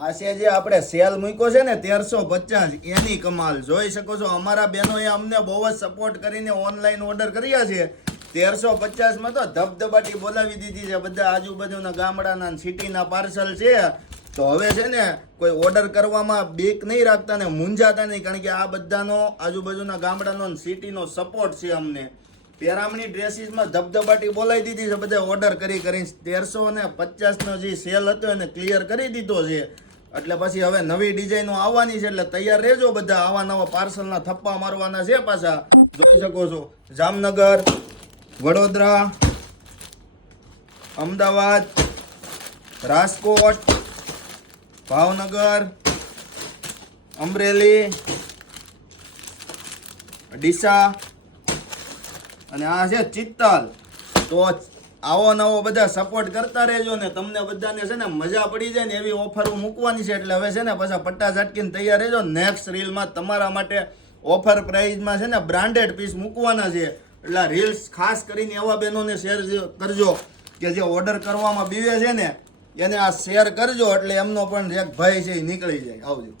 આ છે જે આપણે સેલ મૂક્યો છે ને 1350 એની કમાલ જોઈ શકો છો. અમારા બહેનોએ અમને બહુ જ સપોર્ટ કરીને ઓનલાઈન ઓર્ડર કર્યા છે. 1350 માં તો ધબધબાટી બોલાવી દીધી છે. બધા આજુબાજુના ગામડાના સિટીના પાર્સલ છે. તો હવે છે ને કોઈ ઓર્ડર કરવામાં બીક નહીં રાખતા ને મૂંઝાતા નહીં, કારણ કે આ બધાનો આજુબાજુના ગામડાનો સિટીનો સપોર્ટ છે અમને. પેરામણી ડ્રેસીસમાં ધબધબાટી બોલાવી દીધી છે. બધા ઓર્ડર કરી 1350 નો જે સેલ હતો એને ક્લિયર કરી દીધો છે. એટલે પછી હવે નવી ડિઝાઇનો આવવાની છે, એટલે તૈયાર રહેજો બધા. આવા નવા પાર્સલના થપ્પા મારવાના છે પાછા. જોઈ શકો છો જામનગર, વડોદરા, અમદાવાદ, રાજકોટ, ભાવનગર, અમરેલી, ડીસા અને આ છે ચિત્તલ. તો આવો નવો બધા સપોર્ટ કરતા રહેજો ને તમને બધાને છે ને મજા પડી જાય ને એવી ઓફરો મૂકવાની છે. એટલે હવે છે ને પાછા પટ્ટા ઝાટકીને તૈયાર રહેજો. નેક્સ્ટ રીલમાં તમારા માટે ઓફર પ્રાઇઝમાં છે ને બ્રાન્ડેડ પીસ મૂકવાના છે. એટલે રીલ્સ ખાસ કરીને એવા બહેનોને શેર કરજો કે જે ઓર્ડર કરવામાં બીવે છે ને એને આ શેર કરજો, એટલે એમનો પણ એક ભય છે એ નીકળી જાય. આવજો.